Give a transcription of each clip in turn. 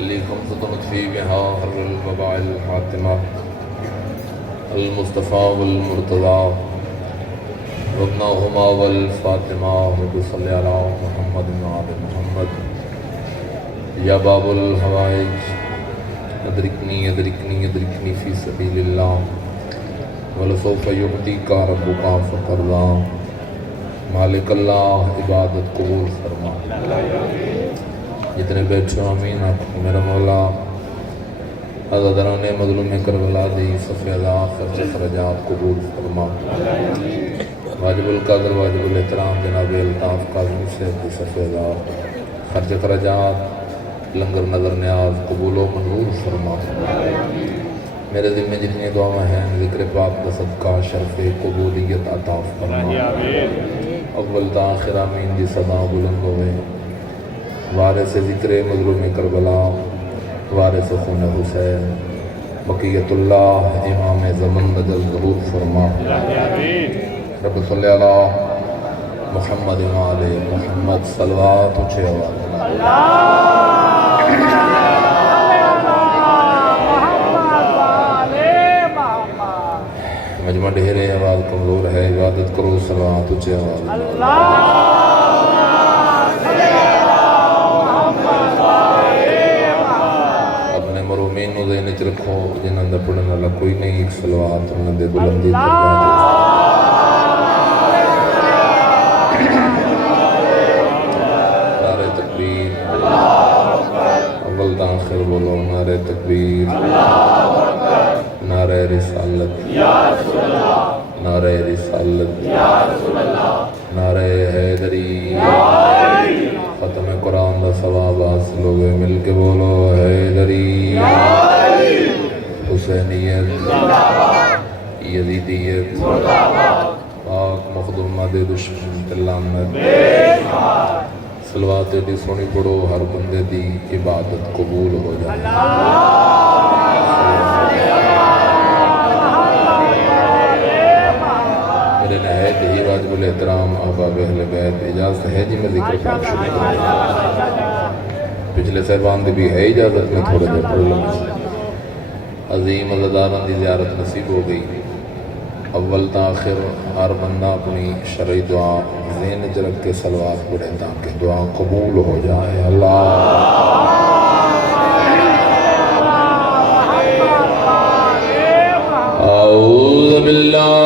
لخمسة نطفي بها حر الوباء الحاتمة المصطفى والمرتضى وابنهما والفاطمة وصل على محمد وآل محمد يا باب الحوائج ادركني ادركني ادركني في سبيل الله ولسوف يعطيك ربك فترضى مالک اللہ عبادت قبول فرما. جتنے بیٹھو آمین آخو میرا مولا عزادران مظلوم کربلا دی صفی اللہ خرچ خرجات قبول فرما. واجب القدر واجب الاحترام جناب الطاف قاضی سے صفی اللہ خرچ خرجات لنگر نظر نیاز قبول و منظور فرما. میرے دل میں جتنی دعایں ہیں ذکر پاک کا صدقہ شرف قبولیت عطا فرما. اول تا آخر آمین دی صدا بلند ہوئے. وارث ذکر مظلوم کربلا وارث خون حسین بقیت اللہ امام زمن نجل ظہور فرما. رب صلی علی محمد وآل محمد صلوات اچھے آواز. مجمع ڈھیرے آواز کمزور ہے عبادت کرو صلوات اچھے آواز. اپنے مرومین نو ذہن وچ رکھو جنہاں دا پڑھن والا کوئی نہیں ایک صلوات انہاں دے بلندی نعرہ تکبیر اول تا آخر بولو نعرہ تکبیر نعرہ رسالت نعرہ رسالت نعرہ حیدری ختم قرآن دا ثواب حاصل ہوئے مل کے بولو حیدری حسینیت یزیدیت پاک مخدومہ دے دشمن تلامت صلوات دی سونی پڑھو ہر بندے دی عبادت قبول ہو جائے. میرے نہایت ہی واجب الاحترام احباب اہل بیت اجازت ہے جی میں ذکر پاک شروع کروں. پچھلے صاحبان دی بھی ہے اجازت میں تھوڑے دیر پڑھ لوں. عظیم عزاداران دی زیارت نصیب ہو گئی. اول تا آخر ہر بندہ اپنی شرعی دعا ذہن وچ رکھ کے صلوات پڑھے تاکہ دعا قبول ہو جائے. اللہ اعوذ باللہ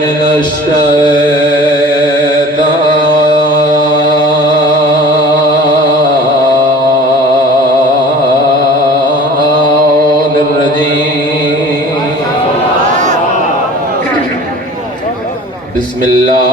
من الشیطان الرجیم. بسم اللہ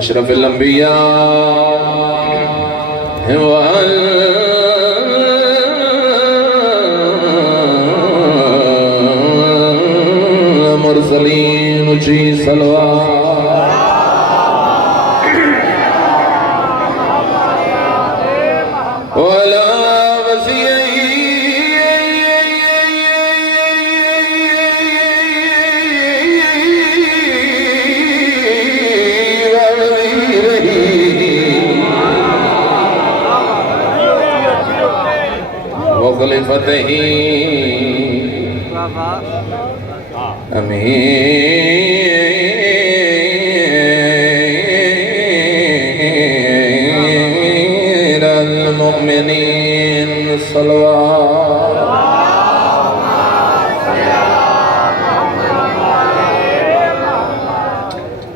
اشرف الانبیاء والمرسلین اچھی صلوات. وعلى وسيعي فضل فتحی امیر المؤمنین صلوات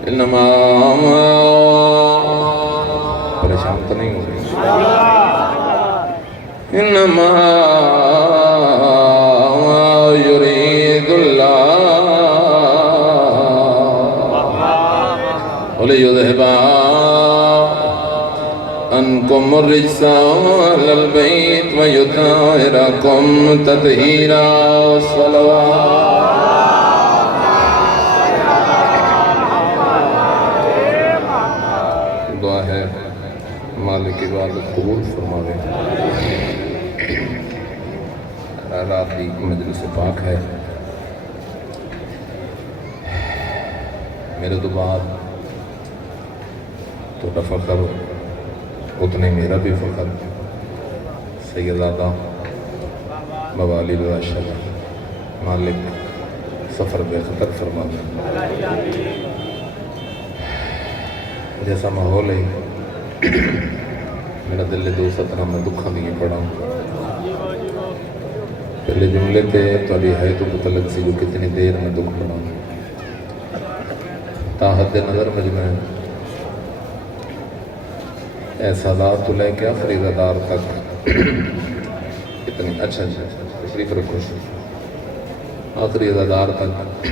انما پریشان تو نہیں ہو رہی انما یرید اللہ لیذھب عنکم الرجس اہل البیت ویطہرکم تطہیرا صلوات دعا ہے مالک عبادت قبول فرماوے رات کی مجلس پاک ہے میرے تو بعد تو فخر اتنے میرا بھی فخر سیدزادہ موالی راشد مالک سفر بے خطر فرما دیں جیسا ماحول ہے میرا دل دو سترہ میں دکھا نہیں پڑا پہلے جملے تھے تھوڑی ہے تو متعلق سی جو کتنی دیر میں دکھ پڑا تا حد نظر مجمع ایسا دار تو لے کے فریدہ دار تک اتنی اچھا تشریف رکھو آخری ازادار تک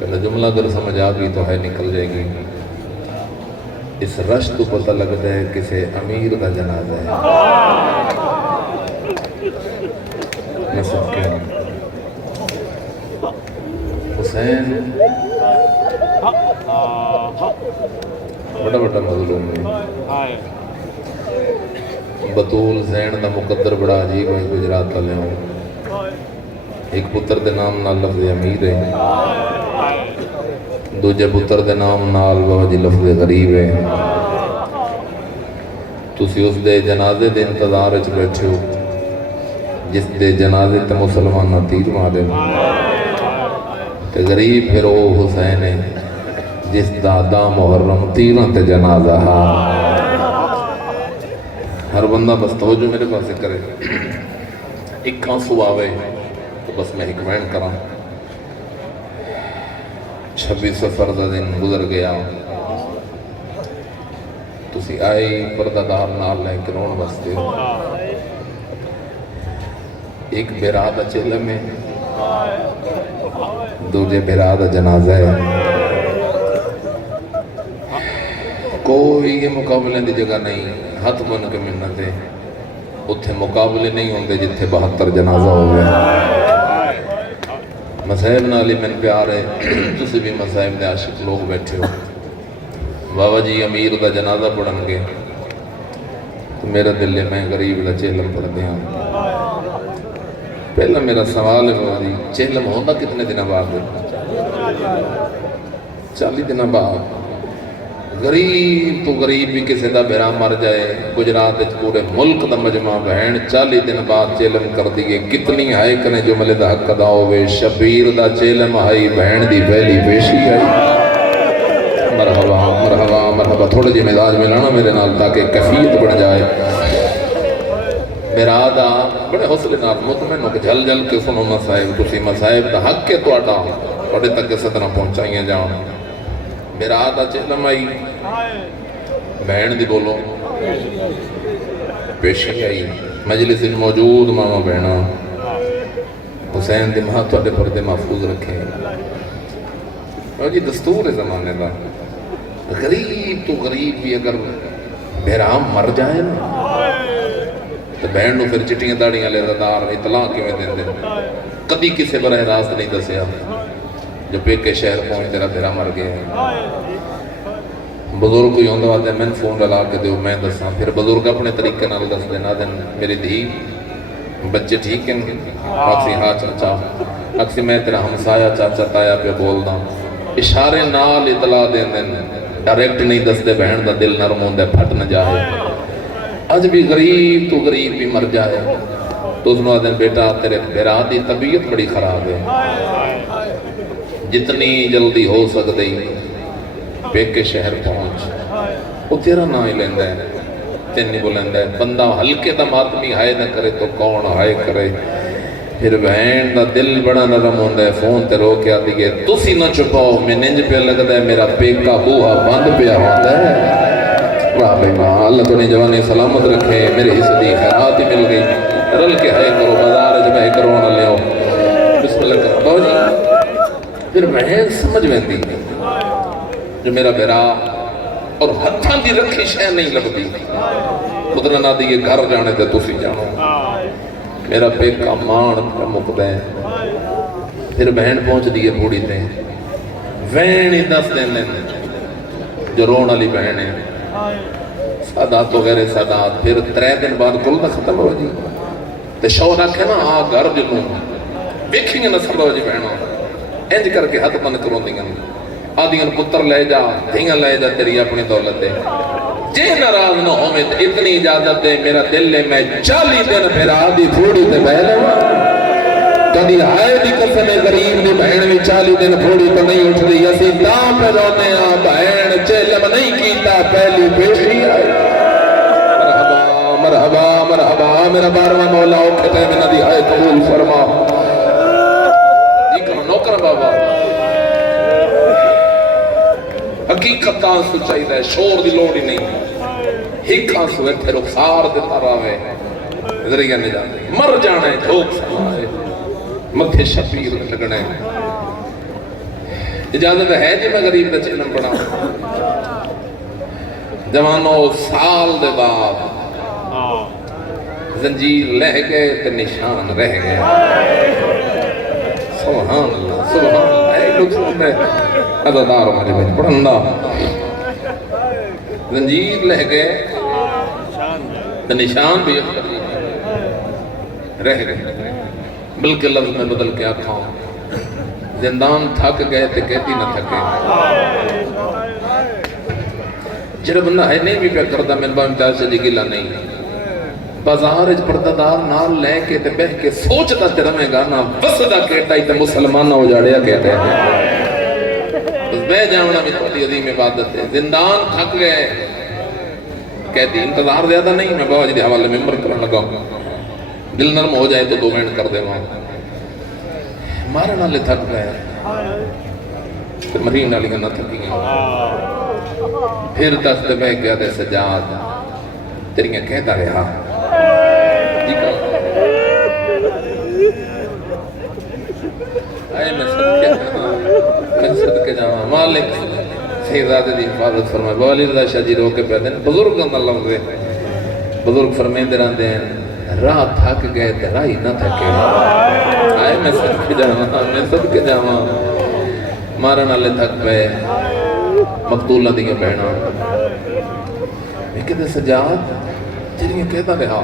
پہلے جملہ اگر سمجھ آ گئی تو ہے نکل جائے گی اس رش تو پتہ لگتا ہے کسے امیر کا جنازہ ہے میں سب کہہ رہا ہوں حسین بڑا بڑا مظلوم ہے بطول زین دا مقدر بڑا عجیب ہے گجرات والے ہوں ایک پتر دے نام نال لفظ امیر ہے دوجے پتر دے نام نال وجہ لفظ غریب ہے تسی اس دے جنازے دے انتظار وچ بیٹھے ہو جس دے جنازے تے مسلماناں تیر مارے تے غریب پھر او حسین ہے جس دادا محرم تیروں تے جنازہ ہر بندہ بس توجہ میرے پاس کرے ایک آنسو آوے تو بس میں حکمین کراں 26 سفر دا دن گزر گیا تسی آئی پردہ دار نال لے کے رون بستے ہو ایک بیرادہ چلے میں دوجے بیرادہ جنازہ ہے کوئی یہ مقابلے دی جگہ نہیں ہاتھ بن کے منت ہے اتھے مقابلے نہیں ہوں گے جتھے 72 جنازہ ہو گئے مذہب نالی من پیار ہے تسی بھی مذہب دے عاشق لوگ بیٹھے ہو بابا جی امیر دا جنازہ پڑھن گے تو میرا دل ہے میں غریب دا چہلم پڑھ دیا پہلا میرا سوال ہے بابا جی چہلم ہوندہ کتنے دنہ بعد 40 دنہ بعد غریب تو غریب بھی کسی دا بھرا مر جائے گجرات پورے ملک دا مجمع بہن 40 دن بعد چیلم کر دیئے کتنی ہائے کنے جو ملے دا حق دا ہوئے شبیر دا چیلم آئی بہن دی پہلی پیشی آئی مرحبا مرحبا مرحبا تھوڑے جی مزاج ملانا میرے نال تاکہ کیفیت بڑھ جائے میرا دا بڑے حوصلے نال مطمئن ہو کہ جھل جھل کے سنو مسائب کسی مسائب دا حق کے تو اٹھا تھوڑے تک کے صدرہ پہنچائیں جاؤں میرا آدھا چلم آئی بہن دی بولو پیشی آئی مجلس موجود ماما بہنا حسین دی ماں تو پردے محفوظ رکھیں اور یہ دستور ہے زمانے دا غریب تو غریب بھی اگر بہرام مر جائے نا تو بہن نو پھر چٹیاں داڑیاں لے دار اطلاع کیویں دیں دیں کبھی کسے براہ راست نہیں دسیا جو پیک کے شہر پہنچ تیرا بھیرا مر گیا ہے بزرگ کوئی ہوندہ آتے ہیں میں فون ڈالا کے دیو میں دساں پھر بزرگ اپنے طریقے نال دس دینا دن میری دھی بچے ٹھیک ہیں اکسی ہاں چاچا اکسی میں تیرا ہمسایا چاچا تایا پہ بول دا اشارے نال اطلاع دیں دن ڈائریکٹ نہیں دس دے بہن دا دل نرم ہوندے پھٹ نہ جائے آج بھی غریب تو غریب بھی مر جائے تو اس نے آدھے بیٹا تیرے بیرا دی طبیعت بڑی خراب ہے، جتنی جلدی ہو سکتی پیکے شہر پہنچ، وہ تیرا نہ ہی لیندہ ہے، تین نہیں بولندہ ہے، بندہ ہلکے دا ماتمی ہائے نہ کرے تو کون ہائے کرے۔ پھر بہن دا دل بڑا نرم ہوندہ ہے، فون تے رو کے آتی ہے تُسی نہ چھپاؤ، میں ننج پہ لگتا ہے میرا پیکا بوہا بند پہ ہوتا ہے۔ واہ بھائی ماں، اللہ تو نے جوانے سلامت رکھے، میرے حصہ دی خیرات ہی مل گئی، رل کے ہائے کرو، بازار جب ہے کرو نہ لے ہو، بسم اللہ کرو باو جی۔ پھر بہن سمجھ ویندی جو میرا بیرا اور ہتھاں دی رکھی شے نہیں لگتی، خدرہ نہ دیئے گھر جانے تے تُسی جانو، میرا پیکا مان پہ مقدہ ہے۔ پھر بہن پہنچ دیئے بوڑی تے وین ہی دس دیں دیں جو رون علی بہن ہے، سادات وغیرہ سادات۔ پھر 3 دن بعد کل دا ختم ہو جی تے شوہر آکھے نا آ گھر جنوں بیکھیں گے نہ سب ہو جی بہنوں، انج کر کے ہاتھ بند کروں دیاں آدھیاں پتر لے جا دھیاں لے جا تیری اپنی دولت ہے، جے ناراض نہ ہو میں اتنی اجازت دے، میرا دل ہے میں 40 دن پھر آدھی پھوڑی تے بہ لوں، کدی ہائے دی قسم غریب دی بہن بھی 40 دن پھوڑی تو نہیں اٹھ دی، اسی داں پہ رونے آ بہن چلم نہیں کیتا پہلی پیشی آئی۔ مرحبا مرحبا مرحبا میرا 12واں مولا اکھتے میں نہ دی ہائے قبول فرما جی کم نوکر بابا۔ حقیقت آنسو چاہیے ہے، شور دی لوڑ ہی نہیں، ہک آنسو ہے تھے رخسار دیتا راوے ذریعہ نہیں جاتے، مر جانے جھوک سمائے متھے شفیر لگنے۔ اجازت ہے جی میں غریب دا چلم پڑا جوانوں سال دے بعد زنجیر لہ گئے تے نشان رہ گئے، سبحان اللہ سبحان اللہ۔ ایک لوگ سن میں عددار ہمارے بچ پڑھندہ زنجیر لہ گئے تے نشان بھی رہ گئے، بلکہ لفظ میں بدل کے آکھاں زندان تھک گئے تے کہتی نہ تھکے۔ جڑا بندہ ہے نہیں بھی پہ کردہ میں با امتیاز سے جگیلا نہیں، بازار اچ پردہ دار نال لے کے تے بہ کے سوچتا تے رمے گا نا وسدہ کہتا ہی تے مسلمان نہ ہو جاڑیا کہتے ہیں، بس بہ جاؤنا بھی تھوڑی عظیم عبادت ہے۔ زندان تھک گئے کہتی انتظار زیادہ نہیں، میں بابا جی دے حوالے ممبر کرنے لگا دل نرم ہو جائے تو 2 منٹ کر دے وہاں، مارے نالے تھک گئے تو مرین نالی کا نہ تھکی گئے۔ پھر دست بہ گیا دے سجاد تیریاں کہتا رہا جی کہا آئے میں صدقے جاؤں مالک سیدادے دی حفاظت فرمائے۔ بوالی رضا شاہ جی رو کے پیدے بزرگ اندر لفظ ہے، بزرگ فرمائے دران دیں راہ تھک گئے تے راہی نہ تھکے، آئے میں صدقے جاواں مارن والے تھک پئے مقتولہ دیاں بہناں۔ میں کہتے سجاد جنہیں کہتا رہا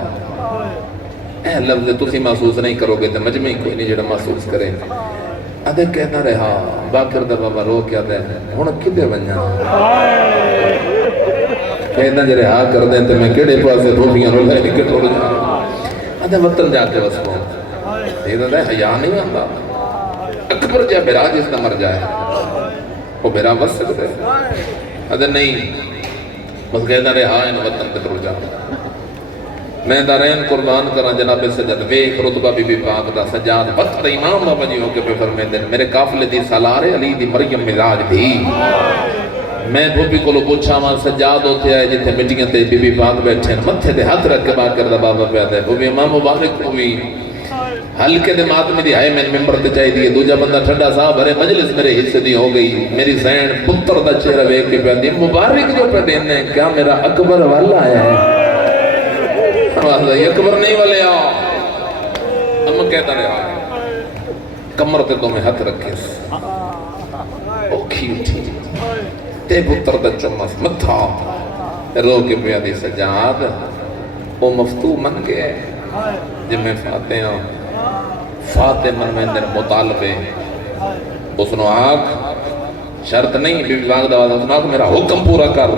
اے لفظ تسی محسوس نہیں کرو گے تے مجمعی کوئی نہیں جڑا محسوس کرے، ادھے کہتا رہا باکر دا بابا رو کیا دے ہن کدے ونجا کہنا جے رہا کر دیں تے میں کیڑے پاسے روٹیاں رو لے کے ٹر جاواں، ادھے وطن جا کے وسوں کہتا دے حیا نہیں آندا، اکبر جا بیرا جس نہ مر جائے وہ بیرا بس سکتے، ادھے نہیں بس کہتا رہا ان وطن پہ ٹر جاواں۔ میں دارین قربان کرا جناب سجاد ویک رتبہ بی بی پاک دا سجاد وقت امام بابا جی ہو کے پہ فرمائے دن میرے قافلے دی سالارے علی دی مریم مزاج بھی، میں بھوپی کو لو پوچھا ماں سجاد ہوتے آئے جتے مٹیاں تے بی بی پاک بیٹھے متھے تے ہاتھ رکھ کے باکر دا بابا پیدا ہے، بھوپی امام مبارک ہوئی ہلکے دے ماتمی دی آئے میں ممبر تے چاہی دیئے دوجہ بندہ ٹھنڈا صاحب بھرے مجلس میرے حصے دی ہو گئی، میری زین پتر دا چہرہ ویک کے پیدا دی مبارک جو پہ دینے کیا میرا اکبر والا ہے یہ اکبر نہیں والے آ اما کہتا رہا کمر تے تو میں ہاتھ رکھے اوکھی اٹھی تے پتر دا چمس متھا رو کے پیا دی سجاد وہ مفتو من گئے جب میں فاتح من میں اندر مطالبے اس نے آگ شرط نہیں بی بی باغ دواز اس نے آگ میرا حکم پورا کر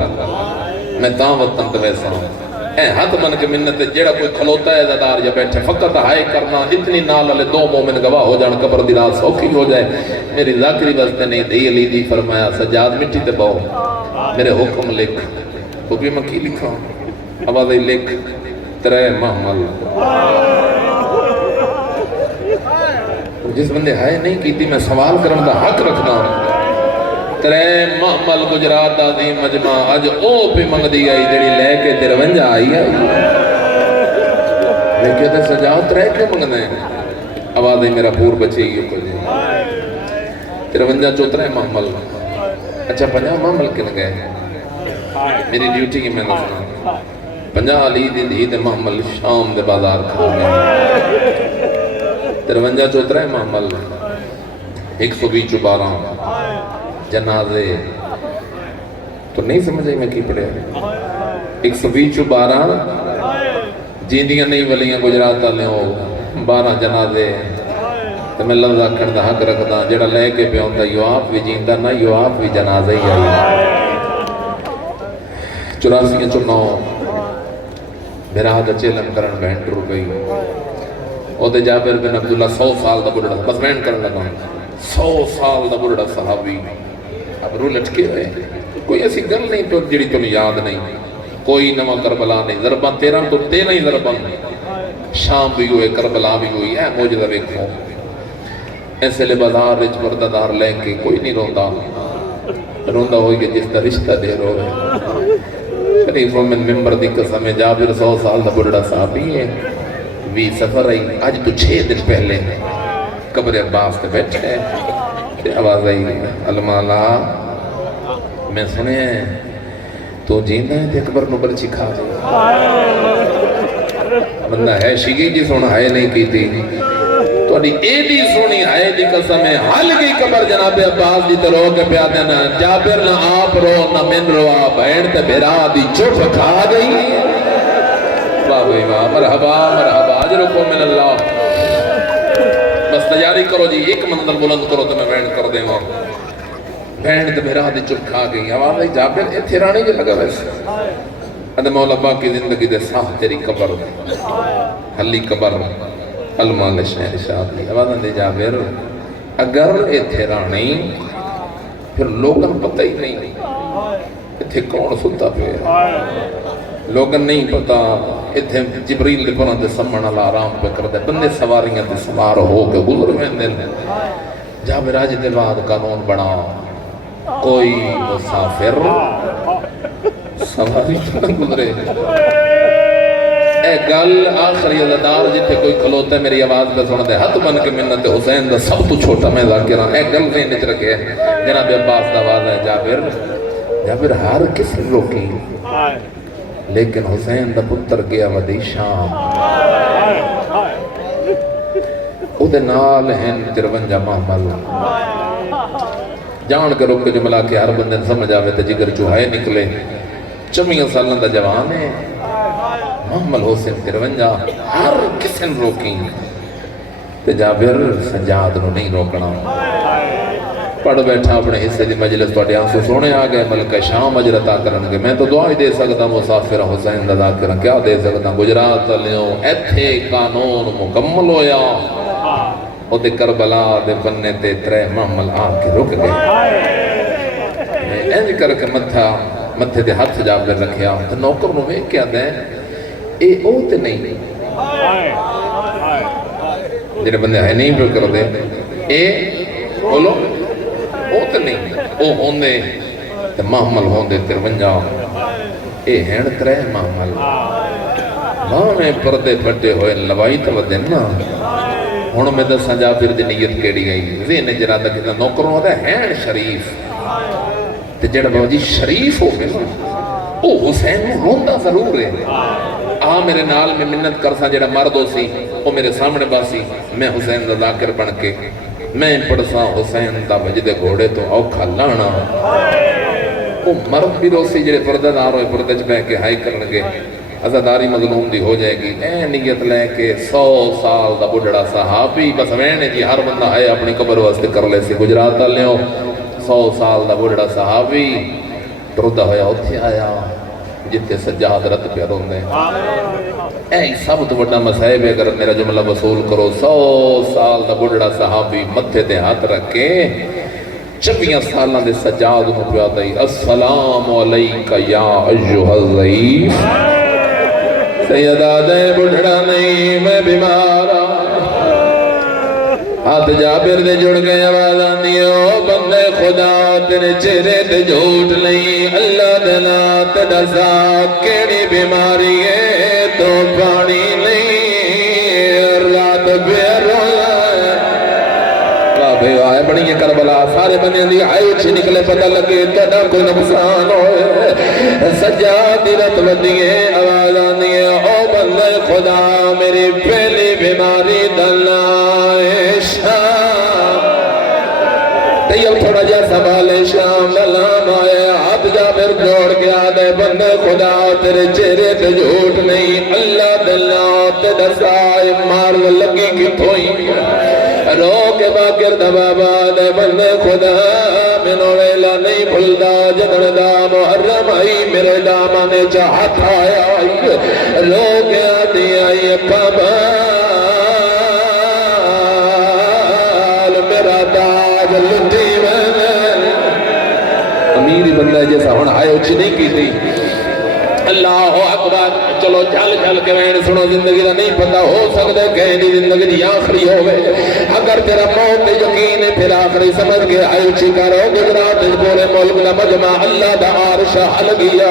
میں تاں وطن تو ویسا ہوں اے ہاتھ بن کے منت جیڑا کوئی کھلوتا ہے عزادار یا بیٹھے فقط ہائے کرنا اتنی نال والے دو مومن گواہ ہو جان قبر دی رات سوکھی ہو جائے میری ذاکری بستے نہیں دی علی دی فرمایا سجاد مٹی تے بہو میرے حکم لکھ حکم میں کی لکھا آوازی لکھ ترے محمل جس بندے ہائے نہیں کی تھی میں سوال کرنے دا حق رکھنا ہوں ترے محمل گجرات عظیم مجمع آج او پہ منگ دی آئی جڑی لے کے درونجہ آئی لیکن تے سجاؤ ترے کے منگ دیں آوازیں میرا پور بچے گی درونجہ چو ترے محمل اچھا 50 محمل کن گئے میری ڈیوٹی کی میں نظر 50 علی دی دے محمل شام دے بازار کھو گئے 53 چو ترے محمل 120 جنازے تو نہیں سمجھے میں کی پڑھے 120 جیندیاں نہیں ولیاں گجرات آلے ہو 12 جنازے تو میں لفظ آکھن دا حق رکھدا جڑا لے کے پہ ہوندہ یو آپ بھی جیندہ نہ یو آپ بھی جنازے ہی آئی 84 چنو میرا ہاتھ چیلن کرن بہن ٹر گئی او دے جابر بن عبداللہ 100 سال دا بڑھڑا بس بہن کرن لگا 100 سال دا بڑھڑا صحابی اب رو لٹکے ہوئے کوئی ایسی گل نہیں تو جڑی تو یاد نہیں کوئی نواں کربلا نہیں ضربہ 13 تو 13 ہی ضربہ شام بھی ہوئے کربلا بھی ہوئی ہے موجودہ ویکھو ایسے لے بازار رچ بردادار لے کے کوئی نہیں روندہ ہوئی کہ جس دا رشتہ دے رو رہے شریف من ممبر دی قسم جابر 100 سال دا بڑھڑا صحابی ہے وی سفر آئی آج تو 6 دن پہلے قبر عباس تے بیٹھے آواز آئی المالا میں سنے تو جیندہ ہے تے اکبر نو برچی کھا جائے بندہ ہے شیگی جی سونا ہے نہیں کی تھی تو اڈی ایڈی سونی ہے دی قسم ہے حل گئی قبر جناب عباس دی تے رو کے پیا دینا جابر نہ آپ رو نہ من رو آپ بہن تے بھیرا دی چوٹ کھا گئی واہ بھائی واہ مرحبا مرحبا اجرکم من اللہ بس تیاری کرو جی ایک منزل بلند کرو تو میں بینڈ کر دیں گا بینڈ تو میرا دی چپ کھا گئی آواز ہے جابر اے تھیرانی جو لگا ویسے ادھے مولا با کی زندگی دے ساہ تیری قبر حلی قبر المال شہر شاہد دی آواز ہے جابر اگر اے تھیرانی پھر لوگن پتہ ہی نہیں اتھے کون سلطہ پہ لوگن نہیں پتا اتھے جبریل دے پران دے سمنا آرام پہ کر دے بندے سواریاں دے سوار ہو کے گزر میں دل جابر آج دے بعد قانون بنا کوئی مسافر سواری تو نہ گزرے اے گل آخری عزادار جتے کوئی کھلوتا ہے میری آواز پہ سن دے ہاتھ بن کے منت حسین دا سب تو چھوٹا میں ذاکرہ اے گل نہیں نچ رکھے جناب عباس دا آواز ہے جابر ہر کس روکی لیکن حسین دا پتر گیا ودی شام او دے نال ہیں 53 محمل جان کے روک کے جملہ کے ہر بندن سمجھ آوے تے جگر چوہائے نکلے 24 سالن دا جوان ہے محمل حسین 53 ہر کسن روکی تے جابر سجاد نو نہیں روکنا پڑھ بیٹھا اپنے حصے دی مجلس تو اٹھے آنسو سونے آگئے ملکہ شام اجرتا کرنگے میں تو دعائی دے سکتا مسافر حسین دا ذاکرہ کیا دے سکتا گجرات لیوں ایتھے قانون مکمل ہویا او دے کربلا دے بننے تے 3 محمل آ کے رک گئے میں اینج کر کے متھے دے ہاتھ جابر رکھیا تو نوکر نو میں کیا دیں اے او تے نہیں جنہیں بندے ہے نہیں پر کر دے اے بولو او تے نہیں او ہوندے تے محمل ہوندے 53 اے ہین 3 محمل ماں میں پردے پھٹے ہوئے لوائی تو دینا ہونوں میں دساں جابر دی نیت کیڑی گئی ذہن جرادہ کتا نوکروں ہوتا ہے ہین شریف تے جڑا بابا جی شریف ہو گئے او حسین میں ہوندہ ضرور ہے میرے نال میں منت کرسا جڑا مردو سی او میرے سامنے باسی میں حسین دا ذاکر بن کے میں پڑسا حسین دا وجد گھوڑے تو اوکھا لانا او مرد بھی روسی جڑے پردہ دار ہوئے پردہ بہ کے ہائی کر لگے عزاداری مظلوم دی ہو جائے گی اے نیت لے کے 100 سال دا بڑھڑا صحابی بس وینے جی ہر بندہ آئے اپنی قبر واسطے کر لے سی گجرات لیوں 100 سال دا بڑھڑا صحابی ٹردہ ہویا اتھے آیا جتنے سجاد رت پہ روندے اے سب تو بڑا مسائب ہے اگر میرا جملہ وصول کرو 100 سال دا بڑھڑا صحابی متھے تے ہاتھ رکھے 24 سالاں دے سجاد نو پیا دئی السلام علیکہ یا ایھا الضعیف سیدہ دے بڑھڑا نہیں میں بیمارا ہاتھ جابر دے جڑ گئے آواز آندی او بندے خدا تیرے چہرے تے جھوٹ نہیں اللہ دلا تے دسا کیڑی بیماری ہے تو پانی نہیں رات پہ رولا بھائی آئے بڑی ہے کربلا سارے بندے دی آئے اچھی نکلے پتہ لگے تیڑا کوئی نقصان ہوئے سجادی رت ودیے آواز آندی ہے او بندے خدا میری پہلی بیماری دلنا تیل تھوڑا جا سنبھالے شام لام آئے ہاتھ جابر جوڑ کے آدھے بندے خدا تیرے چہرے تے جھوٹ نہیں اللہ دلنا تے دسائے مار لگی کی تھوئی رو کے باکر دبابا دے بندے خدا منو ویلا نہیں بھلدا جدن دا محرم آئی میرے دامانے چاہت آیا رو کے آدھی آئی پابا امیری بندہ جیسا ہونا آئے اچھی نہیں کی تھی اللہ اکبر چلو چل چل کے میں سنو زندگی دا نہیں پتا ہو سکتا کہنی زندگی دی آخری ہوئے اگر تیرا موت یقین ہے پھر آخری سمجھ کے آئے اچھی کرو گجرات پورے ملک دا مجمع اللہ دا عرش حل گیا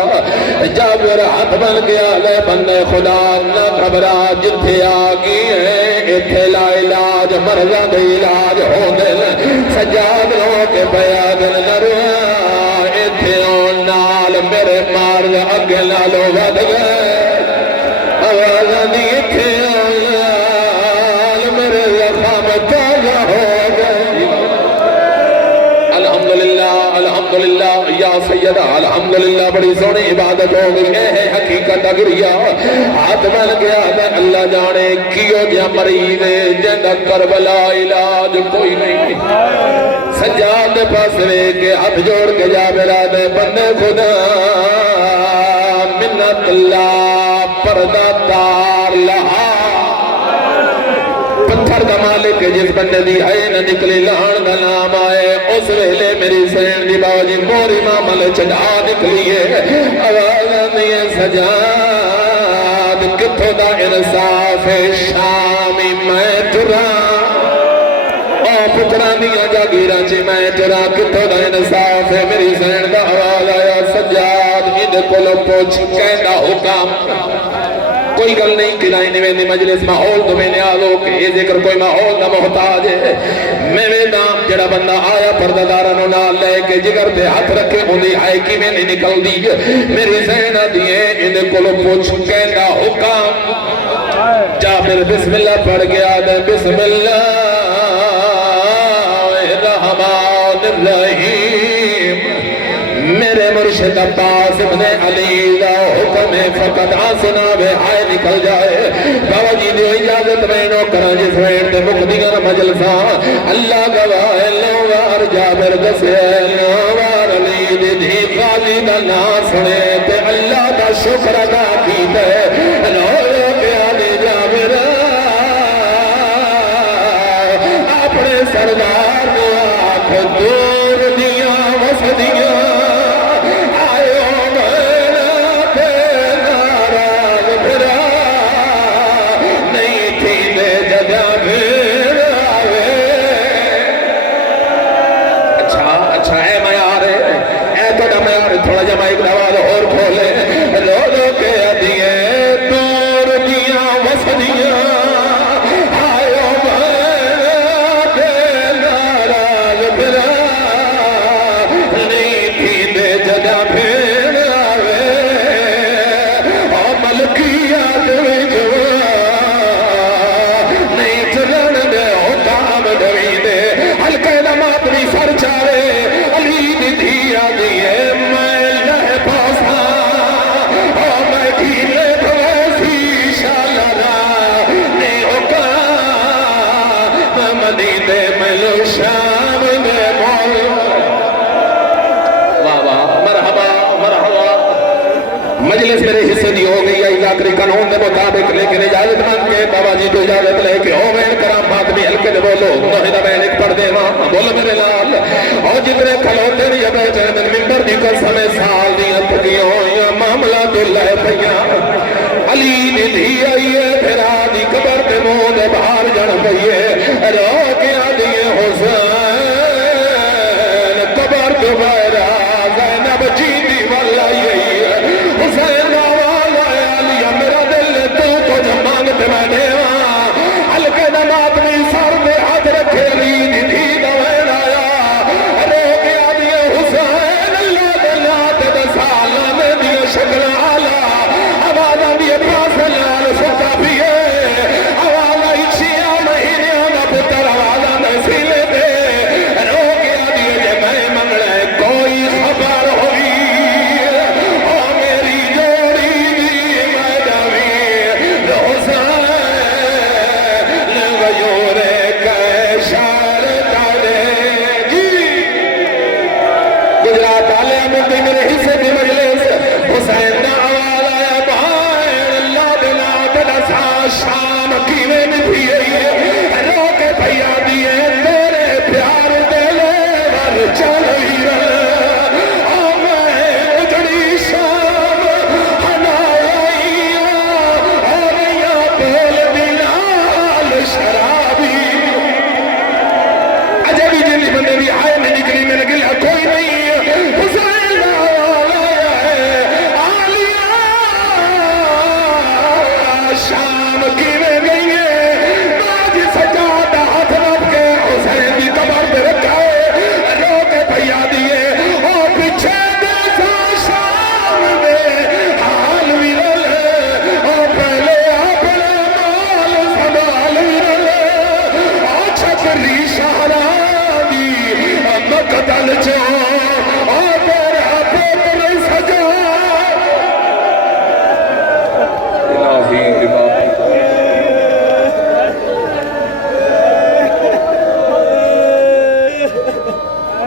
جابر ہاتھ بن گیا لے بندے خدا نہ خبرہ جتھے آگی ہے اتھے لا علاج مرضہ دے علاج ہو دل سجاد لو کے بیادن نروہ اتھے اون نال میرے مارد اگل لو ود گئے آوازہ دی اتھے اون نال میرے زخم تازہ ہو گئے الحمدللہ یا سیدہ الحمدللہ بڑی سونی عبادت ہو گئی ہے حقیقت اگریا ہاتھ بن گیا ہے اللہ جانے کیوں جا مریض جندہ کربلا علاج کوئی نہیں سجاد پاس رے کے ہاتھ جوڑ کے جا میرا دے بندے خدا منت اللہ پردہ دار لہا پتھر دا مالک جس بندے دی آئے نہ نکلی لہن دا نام آئے اس ویلے میری سین دی باوجی موری مامل چڑھا نکلیے آواز آنیے سجاد کتھو دا انصاف شامی میں ترا پتران دیا جاگیرہ چی میں ترا کتھو دا انصاف ہے میری سین دا آواز آیا سجاد ان کلو پوچھ کہنا حکام کوئی گل نہیں کلائی نویندی مجلس ماحول تو میں نے آلو کہ یہ ذکر کوئی ماحول نہ محتاج ہے میں دام جڑا بندہ آیا پردادارانو نال لے کے جگر پہ ہاتھ رکھے ہوندی آئے کی میں نے نکل دی میری زینہ دیئے ان کلو پوچھ کہنا حکام جابر بسم اللہ پڑھ گیا دے بسم اللہ الرحمن الرحیم میرے مرشد عباس ابن علی دا حکم فقط آسنا بے آئے نکل جائے بابا جی دیو اجازت میں نو کرا جس وین دے مقدیگر مجلسا اللہ گواہ لوار جابر دسے لوار علی دی دی قاضی دا ناسنے تے اللہ دا شکر ادا کی دے لوڑے کے آدھی جابر اپنے سردار کو آنکھ دور دیا وسدیا مجلس میرے حصے دی ہو گئی ہے علاقے قانون کے مطابق، لیکن اجازت مانگ کے بابا جی تو اجازت لے کے ہو میں کرام آدمی ہلکے دے بولو نوہدہ میں ایک پڑھ دے ماں بولو میرے لال اور جتنے کھلوتے نہیں بیٹھے میں ممبر دی قسم سال دیا تکیوں یا معاملہ تو لے پیا علی دی دھی آئی ہے پھر آدھی قبر تے منہ دے باہر جان پئیے رو کے آدھی حسین قبر تو غیر زینب جی دی والا یہی ہے حسین والا علی میرا دل تو کچھ مانگتے میں دیواں ہلکے نمات میں سر میں ہاتھ رکھے علی دی دھی دا وین آیا رو کے آدھی حسین اللہ دلات دسالہ میں دی شکل آلہ آوازہ دی پاس لال سکا پیے آوازہ اچھیا مہینے آگا پتر آوازہ نسیلے دے رو کے آدھی جے میں منگلے کوئی خبر ہوئی او میری جوڑی دی مدوی حسین غیور کشار تارے جی گجرات آلے مدی میرے حصے دی مجلس حسین دا آواز آیا باہر اللہ دلا بلا سا شام کیویں میں بھی رو کے بھیا دیئے میرے پیار دلے ور چل ہی رہا میں اجڑی شام ہنائیاں اور یا بول بلال شرابی عجبی جنی بندے بھی آئے میں نکلی میں لگی کوئی نہیں حسین آیا ہے آلیہ شام کیویں گئی ہے باج سجادہ ہاتھ رکھ کے حسین دی قبر پہ رکھا ہے رو کے بھیا دیے اور پیچھے دیسا شام میں حال بھی رلے اور پہلے اپنے مال سنبھال بھی رلے اور چھتری شہرہ دی مقتل چاہ